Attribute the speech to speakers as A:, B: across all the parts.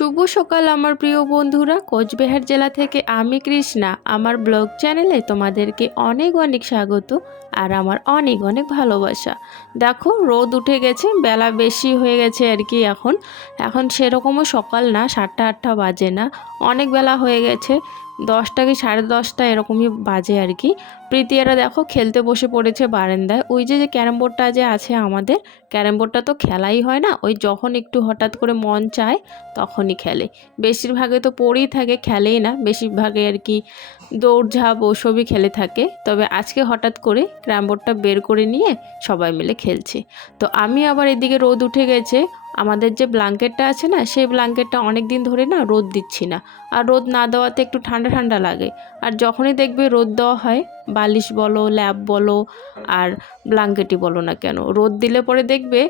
A: শুভ সকাল আমার প্রিয় বন্ধুরা। কোচবিহার জেলা থেকে আমি কৃষ্ণা। আমার ব্লগ চ্যানেলে তোমাদেরকে অনেক অনেক স্বাগত আর আমার অনেক অনেক ভালোবাসা। দেখো, রোদ উঠে গেছে, বেলা বেশি হয়ে গেছে আর কি এখন। এখন সেরকমও সকাল না, সাতটা আটটা বাজে না। অনেক বেলা হয়ে গেছে, দশটা কি সাড়ে দশটা এরকমই বাজে আর কি। প্রীতিয়ারা দেখো খেলতে বসে পড়েছে বারান্দায়। ওই যে যে ক্যারাম বোর্ডটা যে আছে আমাদের, ক্যারাম বোর্ডটা তো খেলাই হয় না। ওই যখন একটু হঠাৎ করে মন চায় তখনই খেলে। বেশিরভাগে তো পড়েই থাকে, খেলেই না। বেশিরভাগে আর কি দৌড়ঝাঁপ ওসবই খেলে থাকে। তবে আজকে হঠাৎ করে ক্যারাম বোর্ডটা বের করে নিয়ে সবাই মিলে খেলছে। তো আমি আবার এদিকে রোদ উঠে গেছে। আমাদের যে ব্ল্যাঙ্কেটটা আছে না, সেই ব্ল্যাঙ্কেটটা অনেক দিন ধরে না রোদ দিচ্ছি না। আর রোদ না দেওয়াতে একটু ঠান্ডা ঠান্ডা লাগে। আর যখনই দেখবে রোদ দেওয়া হয় বালিশ বলো ল্যাব বলো আর ব্ল্যাঙ্কেটই বলো না কেন। রোদ দিলে পরে দেখবে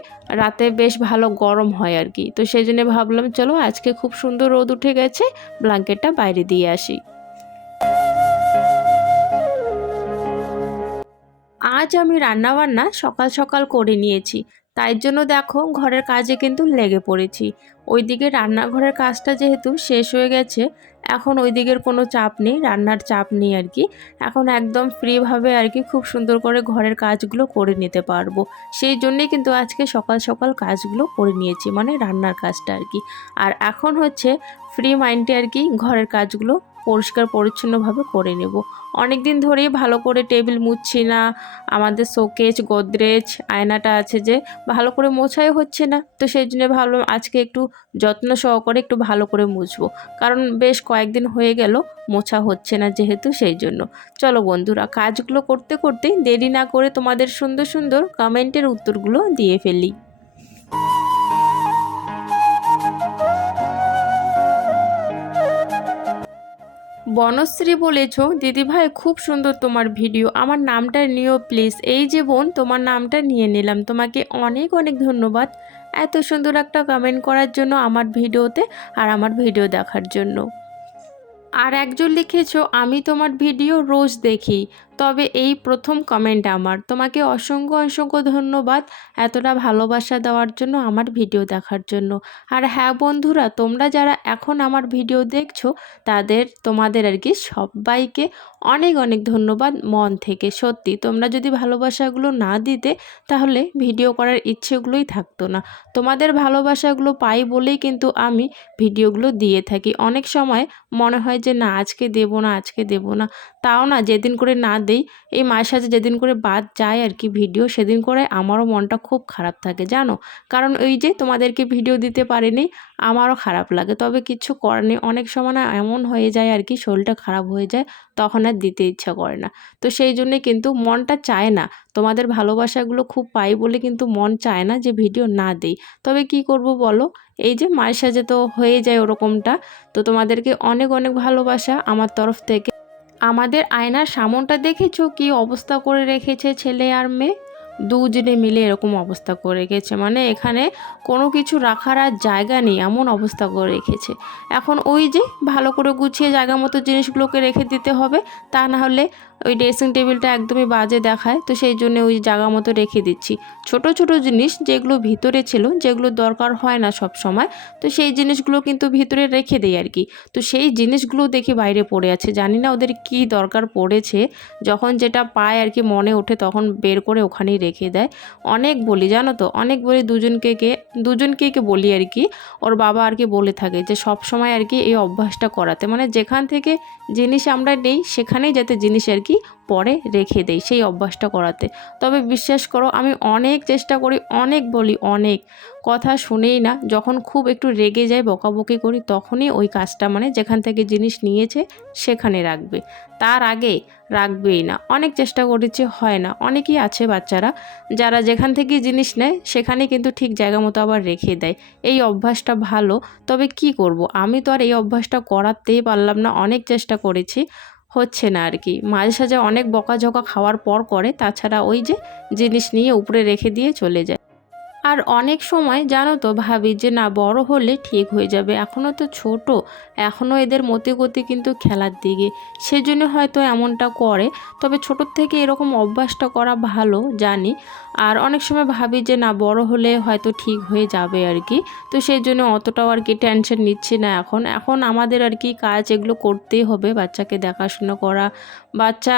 A: রাতে বেশ ভালো গরম হয় আর কি। তো সেই জন্য ভাবলাম, চলো আজকে খুব সুন্দর রোদ উঠে গেছে ব্ল্যাঙ্কেটটা বাইরে দিয়ে আসি। আজ আমি রান্নাবান্না সকাল সকাল করে নিয়েছি। তাই জন্য দেখো ঘরের কাজে কিন্তু লেগে পড়েছি। ওইদিকে রান্নাঘরের কাজটা যেহেতু শেষ হয়ে গেছে এখন ওই দিকের কোনো চাপ নেই, রান্নার চাপ নেই আর কি। এখন একদম ফ্রিভাবে আর কি খুব সুন্দর করে ঘরের কাজগুলো করে নিতে পারব। সেই জন্যেই কিন্তু আজকে সকাল সকাল কাজগুলো করে নিয়েছি মানে রান্নার কাজটা আর কি। আর এখন হচ্ছে ফ্রি মাইন্ডে আর কি ঘরের কাজগুলো পরিষ্কার পরিচ্ছন্নভাবে করে নেব। অনেক দিন ধরেই ভালো করে টেবিল মুছছি না আমাদের শোকেজ গোদরেজ, আয়নাটা আছে যে ভালো করে মোছাই হচ্ছে না। তো সেই জন্য ভাবলাম আজকে একটু যত্ন সহকারে একটু ভালো করে মুছবো। কারণ বেশ কয়েকদিন হয়ে গেল, মোছা হচ্ছে না যেহেতু সেই জন্য। চলো বন্ধুরা, কাজগুলো করতে করতে দেরি না করে তোমাদের সুন্দর সুন্দর কমেন্টের উত্তরগুলো দিয়ে ফেলি। বনশ্রী বলেছ, দিদিভাই, খুব সুন্দর তোমার ভিডিও। আমার নামটা নিও, প্লিজ। এই যে বোন, তোমার নামটা নিয়ে নিলাম। তোমাকে অনেক অনেক ধন্যবাদ এত সুন্দর একটা কমেন্ট করার জন্য আমার ভিডিওতে আর আমার ভিডিও দেখার জন্য। আর একজন লিখেছ, আমি তোমার ভিডিও রোজ দেখি। তবে এই প্রথম কমেন্ট আমার। তোমাকে অসংখ্য অসংখ্য ধন্যবাদ এতটা ভালোবাসা দেওয়ার জন্য আমার ভিডিও দেখার জন্য। আর হ্যাঁ বন্ধুরা, তোমরা যারা এখন আমার ভিডিও দেখছ, তাদের, তোমাদের আর কি সবাইকে অনেক অনেক ধন্যবাদ মন থেকে। সত্যি, তোমরা যদি ভালোবাসাগুলো না দিতে, তাহলে ভিডিও করার ইচ্ছেগুলোই থাকতো না। তোমাদের ভালোবাসাগুলো পাই বলেই কিন্তু আমি ভিডিওগুলো দিয়ে থাকি। অনেক সময় মনে হয় যে, না, আজকে দেবো না, আজকে দেবো না। তাও না যেদিন করে না দেই, এই মায়ের সাথে যেদিন করে বাদ যায় আর কি ভিডিও, সেদিন করে আমারও মনটা খুব খারাপ থাকে, জানো? কারণ ওই যে তোমাদেরকে ভিডিও দিতে পারিনি, আমারও খারাপ লাগে। তবে কিছু করার নেই, অনেক সময় না এমন হয়ে যায় আর কি শরীরটা খারাপ হয়ে যায়, তখন আর দিতে ইচ্ছা করে না। তো সেই জন্যে কিন্তু মনটা চায় না। তোমাদের ভালোবাসাগুলো খুব পাই বলে কিন্তু মন চায় না যে ভিডিও না দেই। তবে কি করব বলো? এই যে মায়ের সাথে তো হয়ে যায় ওরকমটা। তো তোমাদেরকে অনেক অনেক ভালোবাসা আমার তরফ থেকে। আমাদের আয়নার সামনটা দেখেছ? কি অবস্থা করে রেখেছে ছেলে আর মেয়ে? দুজনে মিলে এরকম অবস্থা করে রেখেছে। মানে এখানে কোনো কিছু রাখার আর জায়গা নেই, এমন অবস্থা করে রেখেছে। এখন ওই যে ভালো করে গুছিয়ে জায়গা মতো জিনিসগুলোকে রেখে দিতে হবে, তা না হলে ওই ড্রেসিং টেবিলটা একদমই বাজে দেখায়। তো সেই জন্য ওই জায়গা মতো রেখে দিচ্ছি। ছোট ছোট জিনিস যেগুলো ভিতরে ছিল, যেগুলো দরকার হয় না সব সময়, তো সেই জিনিসগুলো কিন্তু ভিতরে রেখে দেয় আর কি। তো সেই জিনিসগুলো দেখি বাইরে পড়ে আছে। জানি না ওদের কি দরকার পড়েছে। যখন যেটা পায় আর কি মনে ওঠে, তখন বের করে ওখানেই রেখে দেয়। অনেক বলি, জানো তো? অনেক বলি দুজনকে কে দুজনকে কে বলি আর কি। ওর বাবা আর কি বলে থাকে যে সব সময় আর কি এই অভ্যাসটা করাতে। মানে যেখান থেকে জিনিস আমরা নেই, সেখানেই যাতে জিনিস আর কি পরে রেখে দেই সেই অভ্যাসটা করাতে। তবে বিশ্বাস করো, আমি অনেক চেষ্টা করি, অনেক বলি, অনেক। কথা শুনেই না, যখন খুব একটু রেগে যায় বকাবকি করি, তখনই ওই কাজটা মানে যেখান থেকে জিনিস নিয়েছে, সেখানে রাখবে। তার আগে রাখবেই না। অনেক চেষ্টা করেছি, হয় না। অনেকেই আছে বাচ্চারা, যারা যেখান থেকে জিনিস নেয় সেখানে কিন্তু ঠিক জায়গা মতো আবার রেখে দেয়। এই অভ্যাসটা ভালো, তবে কি করব? আমি তো আর এই অভ্যাসটা করাতেই পারলাম না, অনেক চেষ্টা করেছি। হচ্ছে না আর কি। মাঝে সাঝে অনেক বকাঝকা খাওয়ার পর করে, তাছাড়া ওই যে জিনিস নিয়ে উপরে রেখে দিয়ে চলে যায়। আর অনেক সময়, জানো তো ভাবি, যে না, বড় হলে ঠিক হয়ে যাবে। এখনও তো ছোট এখনও এদের মতে গতি কিন্তু খেলার দিকে। সেজন্য হয়তো এমনটা করে। তবে ছোটোর থেকে এরকম অভ্যাসটা করা ভালো, জানি। আর অনেক সময় ভাবি যে না, বড় হলে হয়তো ঠিক হয়ে যাবে আর কি। তো সেই জন্য অতটাও আর কি টেনশন নিচ্ছি না এখন। এখন আমাদের আর কি কাজ এগুলো করতেই হবে। বাচ্চাকে দেখাশোনা করা, বাচ্চা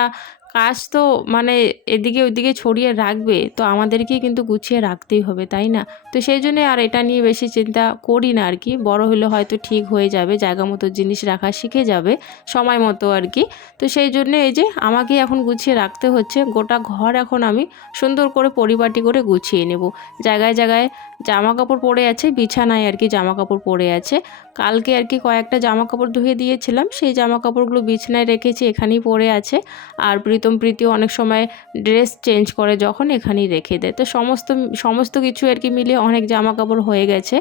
A: কাজ তো মানে এদিকে ওইদিকে ছড়িয়ে রাখবে, তো আমাদেরকেই কিন্তু গুছিয়ে রাখতেই হবে, তাই না? তো সেই জন্য আর এটা নিয়ে বেশি চিন্তা করি না আর কি। বড় হলে হয়তো ঠিক হয়ে যাবে, জায়গা মতো জিনিস রাখা শিখে যাবে, সময় মতো আর কি। তো সেই জন্য এই যে আমাকে এখন গুছিয়ে রাখতে হচ্ছে, গোটা ঘর এখন আমি সুন্দর করে পরিপাটি করে গুছিয়ে নেব। জায়গায় জায়গায় জামা কাপড় পরে আছে, বিছানায় আর কি জামা কাপড় পরে আছে। কালকে আর কি কয়েকটা জামা কাপড় ধুয়ে দিয়েছিলাম, সেই জামা কাপড়গুলো বিছানায় রেখেছি, এখানেই পরে আছে। আর প্রীতম প্রীতিও অনেক সময় ড্রেস চেঞ্জ করে যখন এখানেই রেখে দেয়। তো সমস্ত সমস্ত কিছু আর কি মিলিয়ে অনেক জামা কাপড় হয়ে গেছে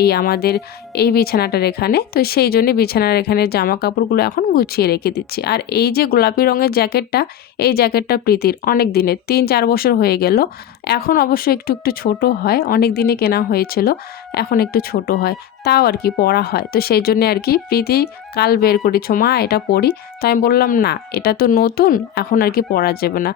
A: এই আমাদের, এই বিছানাটার এখানে। তো সেই জন্য বিছানার এখানে জামা কাপড়গুলো এখন গুছিয়ে রেখে দিচ্ছি। আর এই যে গোলাপি রঙের জ্যাকেটটা, এই জ্যাকেটটা প্রীতির অনেক দিনের, তিন চার বছর হয়ে গেল। এখন অবশ্য একটু একটু ছোট হয়, অনেক দিনে কেনা হয়েছিল। এখন একটু ছোট হয়। তাও আর কি পড়া হয়। তো সেই জন্য আর কি প্রীতি কাল বের করেছ, মা, এটা পড়ি। তো আমি বললাম, না, এটা তো নতুন, এখন আর কি পরা যাবে না।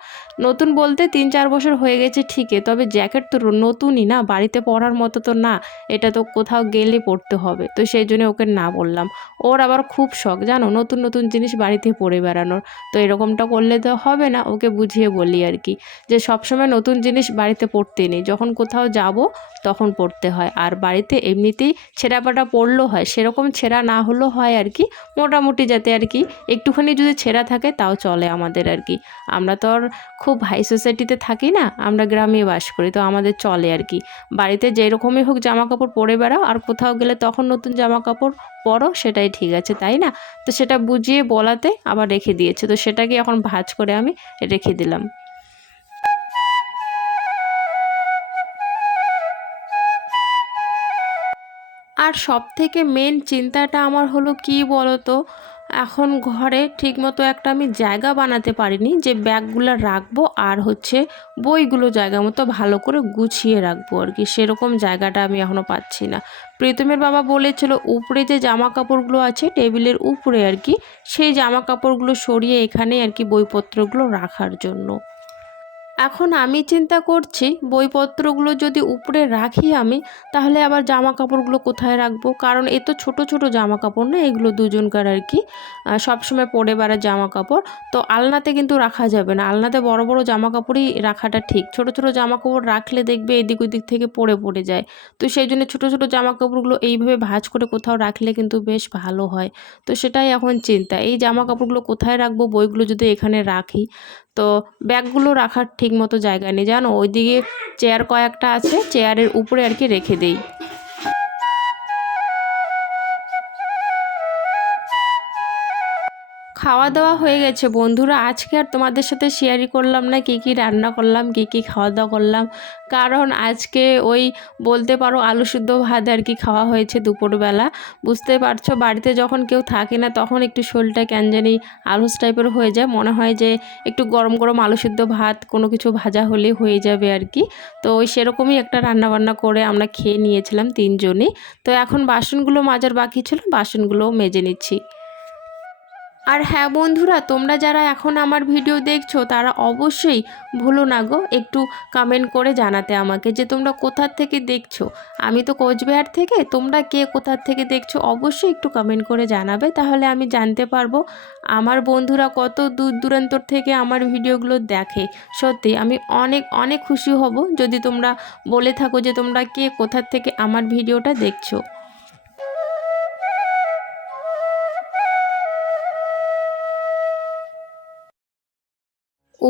A: নতুন বলতে তিন চার বছর হয়ে গেছে ঠিকই, তবে জ্যাকেট তো নতুনই না, বাড়িতে পরার মতো তো না, এটা তো কোথাও গেলে পড়তে হবে। তো সেই জন্য ওকে না বললাম। ওর আবার খুব শখ, জানো, নতুন নতুন জিনিস বাড়িতে পরে বেড়ানোর। তো এরকমটা করলে তো হবে না, ওকে বুঝিয়ে বলি আর কি, যে সবসময় নতুন জিনিস বাড়িতে পড়তে নেই, যখন কোথাও যাব তখন পড়তে হয়। আর বাড়িতে এমনিতেই ছেঁড়াপাটা পড়লেও হয়, সেরকম ছেঁড়া না হলেও হয় আর কি মোটামুটি যাতে আর কি একটুখানি যদি ছেঁড়া থাকে তাও চলে আমাদের আর কি। আমরা তো আর খুব হাই সোসাইটিতে থাকি না, আমরা গ্রামে বাস করি, তো আমাদের চলে আর কি। বাড়িতে যেরকমই হোক জামা কাপড় পরে বেড়াও, আর কোথাও গেলে তখন নতুন জামা কাপড় পরো, সেটাই ঠিক আছে, তাই না? তো সেটা বুঝিয়ে বলাতে আবার রেখে দিয়েছে, তো সেটাকে এখন ভাজ করে আমি রেখে দিলাম। আর সব থেকে মেন চিন্তাটা আমার হলো কি বলতো? এখন ঘরে ঠিকমতো একটা আমি জায়গা বানাতে পারিনি যে ব্যাগগুলো রাখব আর হচ্ছে বইগুলো জায়গা মতো ভালো করে গুছিয়ে রাখব আর কি। সেরকম জায়গাটা আমি এখনও পাচ্ছি না। প্রীতমের বাবা বলেছিল, উপরে যে জামা কাপড়গুলো আছে টেবিলের উপরে আর কি, সেই জামা কাপড়গুলো সরিয়ে এখানে আর কি বইপত্রগুলো রাখার জন্য। এখন আমি চিন্তা করছি বইপত্রগুলো যদি উপরে রাখি আমি, তাহলে আবার জামা কাপড়গুলো কোথায় রাখব? কারণ এ তো ছোটো ছোটো জামা কাপড় না, এগুলো দুজনকার আর কি। সবসময় পরে বেড়ার জামা কাপড় তো আলনাতে কিন্তু রাখা যাবে না। আলনাতে বড় বড় জামা কাপড়ই রাখাটা ঠিক। ছোট ছোট জামা কাপড় রাখলে দেখবে এদিক ওদিক থেকে পড়ে পড়ে যায়। তো সেই জন্য ছোটো ছোটো জামা কাপড়গুলো এইভাবে ভাজ করে কোথাও রাখলে কিন্তু বেশ ভালো হয়। তো সেটাই এখন চিন্তা। এই জামা কাপড়গুলো কোথায় রাখব? বইগুলো যদি এখানে রাখি তো ব্যাগগুলো রাখার ঠিক মতো জায়গা নেই। জানো, ওইদিকে চেয়ার কয়েকটা আছে চেয়ারের উপরে আর কি রেখে দেই। খাওয়া দাওয়া হয়ে গেছে। বন্ধুরা, আজকে আর তোমাদের সাথে শেয়ারই করলাম না, কী কী রান্না করলাম, কী কী খাওয়া দাওয়া করলাম। কারণ আজকে ওই বলতে পারো আলু সিদ্ধ ভাত আর কি খাওয়া হয়েছে দুপুরবেলা। বুঝতে পারছ, বাড়িতে যখন কেউ থাকে না, তখন একটু শোলটা কেন জানি আলুস টাইপের হয়ে যায়। মনে হয় যে একটু গরম গরম আলু সিদ্ধ ভাত, কোনো কিছু ভাজা হলে হয়ে যাবে আর কি। তো ওই সেরকমই একটা রান্না বান্না করে আমরা খেয়ে নিয়েছিলাম তিনজনই। তো এখন বাসনগুলো মাজার বাকি ছিল, বাসনগুলোও মেজে নিচ্ছি। আর হ্যাঁ বন্ধুরা, তোমরা যারা এখন আমার ভিডিও দেখছ, তারা অবশ্যই ভুলো না গো। একটু কমেন্ট করে জানাতে আমাকে যে তোমরা কোথার থেকে দেখছ। আমি তো কোচবিহার থেকে, তোমরা কে কোথার থেকে দেখছ অবশ্যই একটু কমেন্ট করে জানাবে, তাহলে আমি জানতে পারব আমার বন্ধুরা কত দূর দূরান্তর থেকে আমার ভিডিওগুলো দেখে। সত্যি, আমি অনেক অনেক খুশি হব যদি তোমরা বলে থাকো যে তোমরা কে কোথার থেকে আমার ভিডিওটা দেখছ।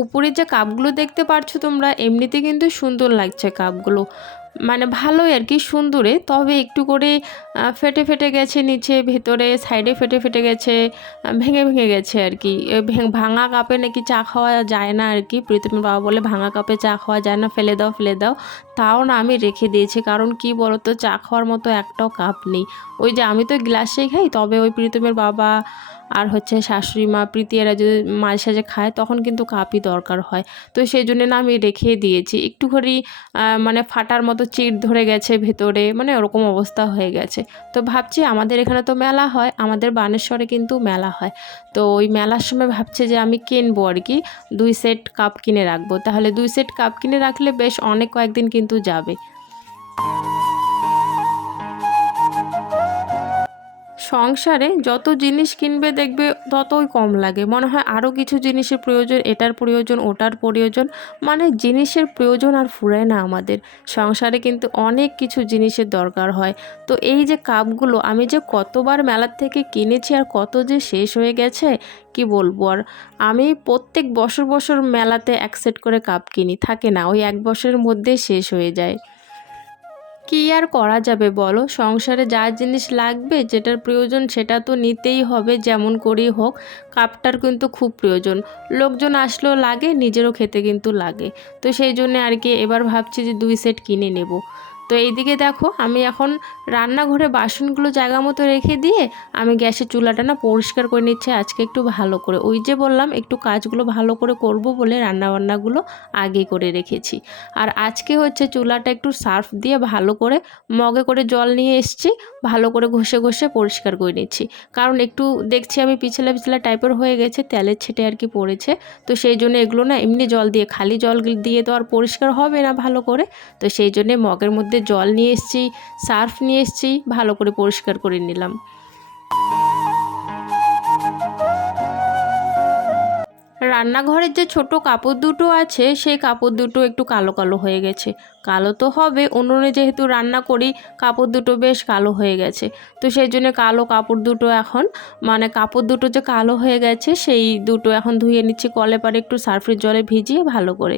A: উপরে যে কাপগুলো দেখতে পারছ তোমরা, এমনিতে কিন্তু সুন্দর লাগছে কাপগুলো। মানে ভালোই আর কি, সুন্দরে। তবে একটু করে ফেটে ফেটে গেছে নিচে, ভেতরে সাইডে ফেটে ফেটে গেছে ভেঙে ভেঙে গেছে আর কি। ভাঙা কাপে নাকি চা খাওয়া যায় না আর কি। প্রীতমের বাবা বলে, ভাঙা কাপে চা খাওয়া যায় না, ফেলে দাও ফেলে দাও। তাও না আমি রেখে দিয়েছি, কারণ কি বলতো, চা খাওয়ার মতো একটাও কাপ নেই। ওই যে আমি তো গ্লাসে খাই, তবে ওই প্রীতমের বাবা আর হচ্ছে শাশুড়ি মা, প্রীতি এরা যদি মাঝে সাঝে খায়, তখন কিন্তু কাপই দরকার হয়। তো সেই জন্য না আমি রেখে দিয়েছি। একটু করে মানে ফাটার মতো চিট ধরে গেছে ভেতরে মানে ওরকম অবস্থা হয়ে গেছে। তো ভাবছি আমাদের এখানে তো মেলা হয়, আমাদের বানেশ্বরে কিন্তু মেলা হয়। তো ওই মেলার সময় ভাবছে যে আমি কিনবো আর কি, দুই সেট কাপ কিনে রাখব। তাহলে দুই সেট কাপ কিনে রাখলে বেশ অনেক কয়েকদিন কিন্তু যাবে। সংসারে যত জিনিস কিনবে দেখবে ততই কম লাগে। মনে হয় আরও কিছু জিনিসের প্রয়োজন, এটার প্রয়োজন, ওটার প্রয়োজন। মানে জিনিসের প্রয়োজন আর ফুরায় না আমাদের। সংসারে কিন্তু অনেক কিছু জিনিসের দরকার হয়। তো এই যে কাপগুলো, আমি যে কতবার মেলার থেকে কিনেছি আর কত যে শেষ হয়ে গেছে, কি বলব? আর আমি প্রত্যেক বছর বছর মেলাতে এক সেট করে কাপ কিনি, থাকে না? ওই এক বছরের মধ্যেই শেষ হয়ে যায়। কি আর করা যাবে বলো? সংসারে যা জিনিস লাগবে, যেটার প্রয়োজন সেটা তো নিতেই হবে, যেমন করেই হোক। কাপটার কিন্তু খুব প্রয়োজন। লোকজন আসলেও লাগে, নিজেরও খেতে কিন্তু লাগে। তো সেই জন্য আর কি এবার ভাবছি যে দুই সেট কিনে নেব। তো এইদিকে দেখো, আমি এখন রান্নাঘরে বাসনগুলো জায়গা মতো রেখে দিয়ে আমি গ্যাসের চুলাটা না পরিষ্কার করে নিচ্ছি। আজকে একটু ভালো করে। ওই যে বললাম, একটু কাজগুলো ভালো করে করব বলে রান্নাবান্নাগুলো আগে করে রেখেছি। আর আজকে হচ্ছে চুলাটা একটু সার্ফ দিয়ে ভালো করে মগে করে জল নিয়ে এসছি, ভালো করে ঘষে ঘষে পরিষ্কার করে নিচ্ছি। কারণ একটু দেখছি আমি পিছলা পিছলা টাইপের হয়ে গেছে তেলের ছেটে আর কি পড়েছে। তো সেই জন্য এগুলো না এমনি জল দিয়ে, খালি জল দিয়ে তো আর পরিষ্কার হবে না ভালো করে। তো সেই জন্যে মগের মধ্যে জল নিয়ে এসেছি, সার্ফ নিয়ে এসেছি, ভালো করে পরিষ্কার করে নিলাম। রান্নাঘরের যে ছোট কাপড় দুটো আছে, সেই কাপড় দুটো একটু কালো কালো হয়ে গেছে। কালো তো হবে, উনুনে যেহেতু রান্না করি, কাপড় দুটো বেশ কালো হয়ে গেছে। তো সেই জন্য কালো কাপড় দুটো এখন মানে কাপড় দুটো যে কালো হয়ে গেছে, সেই দুটো এখন ধুয়ে নিচ্ছি, কলে পারে একটু সার্ফের জলে ভিজিয়ে ভালো করে।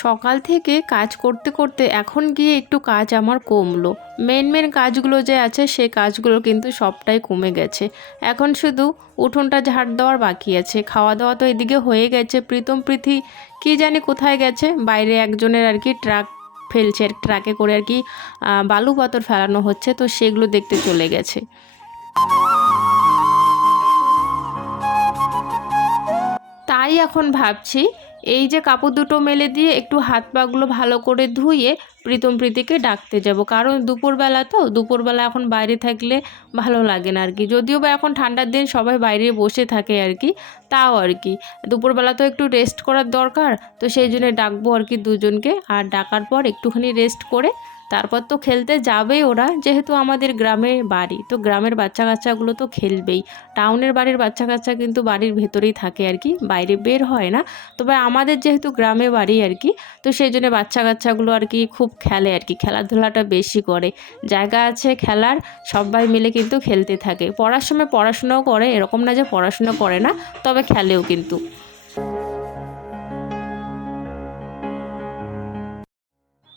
A: সকাল থেকে কাজ করতে করতে এখন গিয়ে একটু কাজ আমার কমলো। মেন মেন কাজগুলো যে আছে, সে কাজগুলো কিন্তু সবটাই কমে গেছে। এখন শুধু উঠোনটা ঝাড় দেওয়ার বাকি আছে। খাওয়া দাওয়া তো এদিকে হয়ে গেছে। প্রীতম, প্রীতি কী জানি কোথায় গেছে? বাইরে একজনের আর কি ট্রাক ফেলছে। ট্রাকে করে আর কি বালু পাথর ফেলানো হচ্ছে। তো সেগুলো দেখতে চলে গেছে। তাই এখন ভাবছি এই যে কাপড় দুটো মেলে দিয়ে একটু হাত পাগুলো ভালো করে ধুয়ে প্রীতম প্রীতিকে ডাকতে যাব। কারণ দুপুরবেলা তো, দুপুরবেলা এখন বাইরে থাকলে ভালো লাগে না আর কি যদিও বা এখন ঠান্ডার দিন সবাই বাইরে বসে থাকে আর কি তাও আর কি দুপুরবেলা তো একটু রেস্ট করার দরকার, তো সেই জন্য ডাকবো আর কি দুজনকে। আর ডাকার পর একটুখানি রেস্ট করে তারপর তো খেলতে যাবেই ওরা, যেহেতু আমাদের গ্রামের বাড়ি। তো গ্রামের বাচ্চা কাচ্চাগুলো তো খেলবেই। টাউনের বাড়ির বাচ্চা কাচ্চা কিন্তু বাড়ির ভেতরেই থাকে আর কি, বাইরে বের হয় না। তবে আমাদের যেহেতু গ্রামে বাড়ি আর কি, তো সেই জন্য বাচ্চা কাচ্চাগুলো আর কি খুব খেলে আর কি, খেলাধুলাটা বেশি করে। জায়গা আছে খেলার, সবাই মিলে কিন্তু খেলতে থাকে। পড়ার সময় পড়াশোনাও করে, এরকম না যে পড়াশোনা করে না, তবে খেলেও কিন্তু।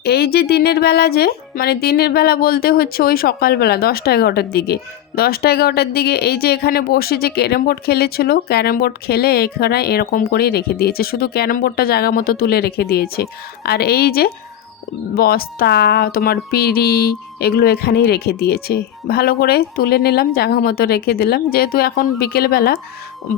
A: এই যে দিনের বেলা যে মানে দিনের বেলা বলতে হচ্ছে ওই সকালবেলা, দশটা এগারোটার দিকে। দশটা এগারোটার দিকে এই যে এখানে বসে যে ক্যারাম বোর্ড খেলেছিল, ক্যারাম বোর্ড খেলে এখানে এরকম করেই রেখে দিয়েছে। শুধু ক্যারাম বোর্ডটা জায়গা মতো তুলে রেখে দিয়েছে। আর এই যে বস্তা, তোমার পিড়ি, এগুলো এখানেই রেখে দিয়েছে। ভালো করে তুলে নিলাম, জায়গা মতো রেখে দিলাম। যেহেতু এখন বিকেলবেলা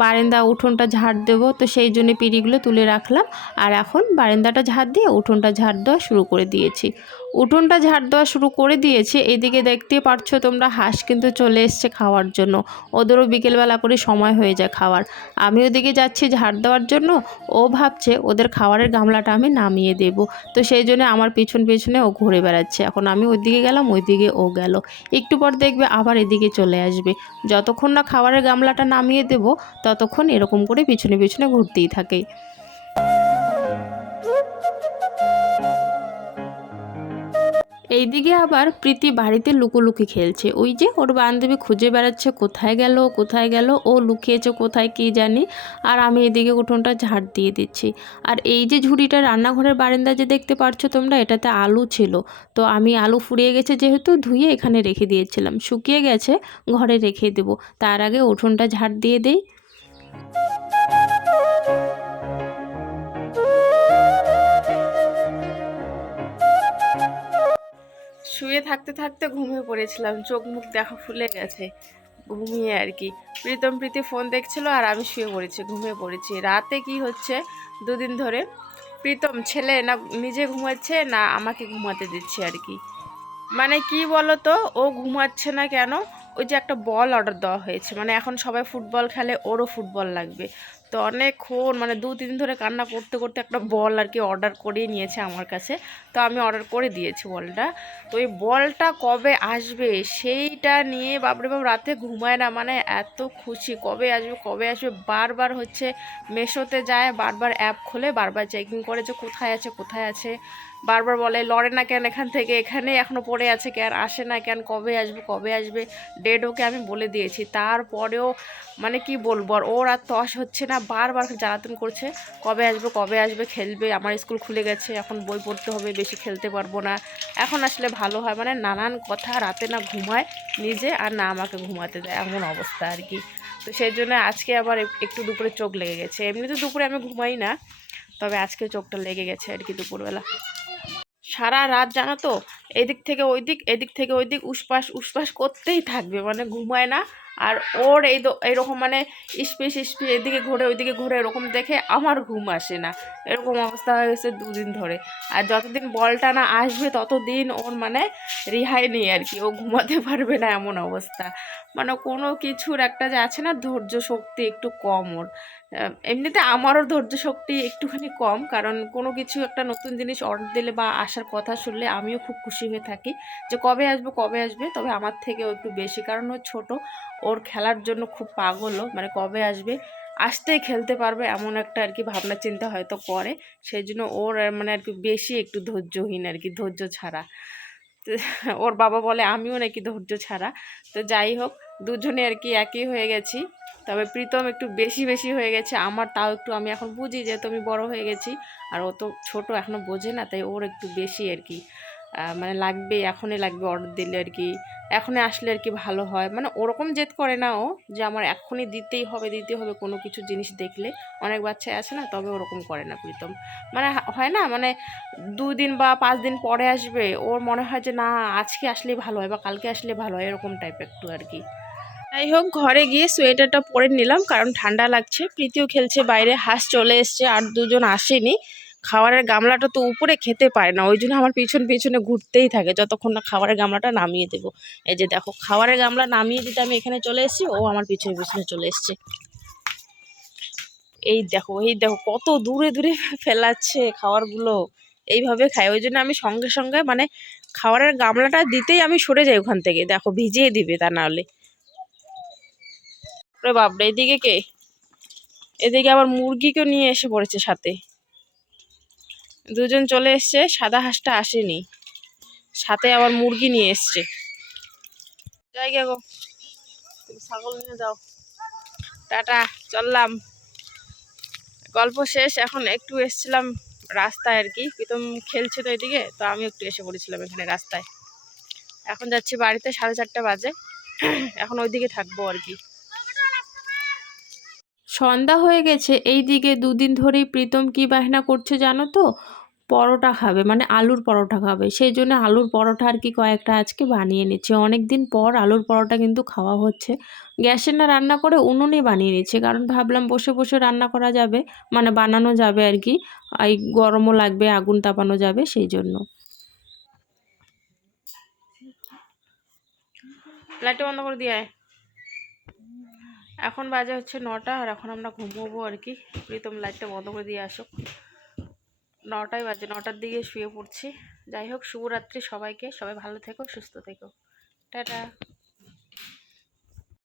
A: বারেন্দা উঠোনটা ঝাড় দেবো। তো সেই জন্য পিড়িগুলো তুলে রাখলাম। আর এখন বারেন্দাটা ঝাড় দিয়ে উঠোনটা ঝাড় দেওয়া শুরু করে দিয়েছি। উঠোনটা ঝাড় দেওয়া শুরু করে দিয়েছে। এদিকে দেখতে পারছ তোমরা হাঁস কিন্তু চলে এসছে খাওয়ার জন্য। ওদেরও বিকেলবেলা করে সময় হয়ে যায় খাওয়ার। আমি ওদিকে যাচ্ছি ঝাড় দেওয়ার জন্য। ও ভাবছে ওদের খাবারের গামলাটা আমি নামিয়ে দেব। তো সেই জন্য আমার পিছন পিছনে ও ঘুরে বেড়াচ্ছে। এখন আমি ওইদিকে গেলাম, ওইদিকে ও গেল। একটু পর দেখবে আবার এদিকে চলে আসবে। যতক্ষণ না খাবারের গামলাটা নামিয়ে দেব ততক্ষণ এরকম করে পিছনে পিছনে ঘুরতেই থাকে। এইদিকে আবার প্রীতি বাড়িতে লুকোলুকি খেলছে। ওই যে ওর বান্ধবী খুঁজে বেড়াচ্ছে, কোথায় গেল কোথায় গেল, ও লুকিয়েছে কোথায় কী জানি, আর আমি এদিকে উঠোনটা ঝাড় দিয়ে দিচ্ছি। আর এই যে ঝুড়িটা রান্নাঘরের বারান্দা যে দেখতে পারছ তোমরা, এটাতে আলু ছিল। তো আমি আলু ফুরিয়ে গেছে যেহেতু, ধুয়ে এখানে রেখে দিয়েছিলাম। শুকিয়ে গেছে, ঘরে রেখে দেবো। তার আগে উঠোনটা ঝাড় দিয়ে দেই। শুয়ে থাকতে থাকতে ঘুমিয়ে পড়েছিলাম। চোখ মুখ দেখা ফুলে গেছে। ঘুমিয়ে আর কি। প্রীতম প্রীতি ফোন দেখছিল আর আমি শুয়ে পড়েছি, ঘুমিয়ে পড়েছি। রাতে কি হচ্ছে? দুদিন ধরে প্রীতম ছেলে না নিজে ঘুমাচ্ছে না আমাকে ঘুমাতে দিচ্ছে আর কি। মানে কি বলো তো ও ঘুমাচ্ছে না কেন? ওই যে একটা বল অর্ডার দেওয়া হয়েছে। মানে এখন সবাই ফুটবল খেলে, ওরও ফুটবল লাগবে। তো অনেকক্ষণ মানে দু তিন ধরে কান্না করতে করতে একটা বল আর কি অর্ডার করিয়ে নিয়েছে আমার কাছে। তো আমি অর্ডার করে দিয়েছি বলটা তো এই বলটা কবে আসবে সেইটা নিয়ে বাপরে বাপ রাতে ঘুমায় না। মানে এত খুশি, কবে আসবে কবে আসবে? বারবার হচ্ছে মেশোতে যায়, বারবার অ্যাপ খোলে, বারবার চেকিং করে যে কোথায় আছে কোথায় আছে। বারবার বলে, লড়ে না কেন এখান থেকে? এখানে এখনও পড়ে আছে কেন আসে না কেন? কবে আসবে? কবে আসবে? ডেট ওকে আমি বলে দিয়েছি। তারপরেও মানে কি বলব? আর ওর আর তস হচ্ছে না। বারবার জ্বালাতন করছে। কবে আসবে? কবে আসবে? খেলবে? আমার স্কুল খুলে গেছে। এখন বই পড়তে হবে। বেশি খেলতে পারব না। এখন আসলে ভালো হয়। মানে নানান কথা রাতে না ঘুমায় নিজে, আর না আমাকে ঘুমাতে দেয়। এমন অবস্থা আর কি। তো সেই জন্য আজকে আবার একটু দুপুরে চোখ লেগে গেছে। এমনিতে দুপুরে আমি ঘুমাই না। তবে আজকে চোখটা লেগে গেছে আর কি দুপুরবেলা। সারা রাত জানো তো, এদিক থেকে ওই দিক এদিক থেকে ওই দিক উসপাস উসপাস করতেই থাকবে মানে ঘুমায় না। আর ওর এই এইরকম মানে ইস্পিস ইস্পিস, এদিকে ঘুরে, ওইদিকে ঘুরে, এরকম দেখে আমার ঘুম আসে না। এরকম অবস্থা হয়ে গেছে দুদিন ধরে। আর যতদিন বলটা না আসবে, ততদিন ওর মানে রিহাই নেই আর কি, ও ঘুমাতে পারবে না এমন অবস্থা। মানে কোনো কিছুর একটা যে আছে না, ধৈর্য শক্তি একটু কম ওর। এমনিতে আমারও ধৈর্য শক্তি একটুখানি কম, কারণ কোনো কিছু একটা নতুন জিনিস অর্ডার দিলে বা আসার কথা শুনলে আমিও খুব খুশি হয়ে থাকি যে কবে আসবে কবে আসবে, তবে আমার থেকেও একটু বেশি। কারণ ও ছোট, ওর খেলার জন্য খুব পাগলও মানে কবে আসবে আসতেই খেলতে পারবে এমন একটা আর কি ভাবনা চিন্তা হয়তো করে। সেই জন্য ওর মানে আর কি বেশি একটু ধৈর্যহীন আর কি, ধৈর্য ছাড়া। ওর বাবা বলে, আমিও নাকি ধৈর্য ছাড়া। তো যাই হোক, দুজনে আর কি একই হয়ে গেছি। তবে প্রীতম একটু বেশি বেশি হয়ে গেছে, আমার তাও একটু আমি এখন বুঝি যে তুমি বড় হয়ে গেছি। আর ও তো ছোটো এখনও বোঝে না, তাই ওর একটু বেশি আর কি। মানে লাগবে, এখনই লাগবে অর্ডার দিলে আর কি। এখনই আসলে আর কি ভালো হয়। মানে ওরকম জেদ করে না ও, যে আমার এখনই দিতেই হবে দিতে হবে কোনো কিছু জিনিস দেখলে। অনেক বাচ্চা আছে না, তবে ওরকম করে না প্রীতম। মানে হয় না মানে দুদিন বা পাঁচ দিন পরে আসবে, ওর মনে হয় যে না, আজকে আসলে ভালো হয় বা কালকে আসলে ভালো হয়, এরকম টাইপ একটু আর কি। যাই হোক, ঘরে গিয়ে সোয়েটারটা পরে নিলাম, কারণ ঠান্ডা লাগছে। প্রীতিও খেলছে, বাইরে হাঁস চলে এসছে, আর দুজন আসেনি। খাবারের গামলাটা তো উপরে খেতে পারে না, ওই জন্য আমার পিছন পিছনে ঘুরতেই থাকে, যতক্ষণ না খাবারের গামলাটা নামিয়ে দেবো। এই যে দেখো, খাবারের গামলা নামিয়ে দিতে আমি এখানে চলে এসেছি, ও আমার পিছনে পিছনে চলে এসছে। এই দেখো এই দেখো, কত দূরে দূরে ফেলাচ্ছে খাবারগুলো, এইভাবে খায়, ওই জন্য আমি সঙ্গে সঙ্গে মানে খাবারের গামলাটা দিতেই আমি সরে যাই ওখান থেকে, দেখো ভিজিয়ে দিবে তা নাহলে বাপরে, এদিকে কে? এদিকে আবার মুরগিকেও নিয়ে এসে পড়েছে সাথে। দুজন চলে এসছে, সাদা হাঁসটা আসেনি। সাথে আবার মুরগি নিয়ে এসছে। যাই গো ছাগল নিয়ে যাও। টাটা, চললাম। গল্প শেষ, এখন একটু এসছিলাম রাস্তায় আর কি। প্রীতম খেলছে তো এদিকে, তো আমি একটু এসে পড়েছিলাম এখানে রাস্তায়। এখন যাচ্ছি বাড়িতে, সাড়ে চারটা বাজে। এখন ওইদিকে থাকব আর কি। সন্ধ্যা হয়ে গেছে এই দিকে দুদিন ধরেই প্রীতম কি বায়না করছে জানো তো? পরোটা খাবে মানে আলুর পরোটা খাবে। সেই জন্য আলুর পরোটা আর কি কয়েকটা আজকে বানিয়ে নিচ্ছে। অনেক দিন পর আলুর পরোটা কিন্তু খাওয়া হচ্ছে। গ্যাসে না রান্না করে উনুনে বানিয়ে নিচ্ছে, কারণ ভাবলাম বসে বসে রান্না করা যাবে মানে বানানো যাবে আর কি। এই গরমও লাগবে, আগুন তাপানো যাবে, সেই জন্য। লাইটটা বন্ধ করে দিয়ে। এখন বাজে হচ্ছে নটা, আর এখন আমরা ঘুমোবো আর কি। প্রীতম, লাইটটা বন্ধ করে দিয়ে আসো নটাই বাজে, নটার দিকে শুয়ে পড়ছি। যাই হোক, শুভরাত্রি সবাইকে, সবাই ভালো থেকো, সুস্থ থেকো। টাটা।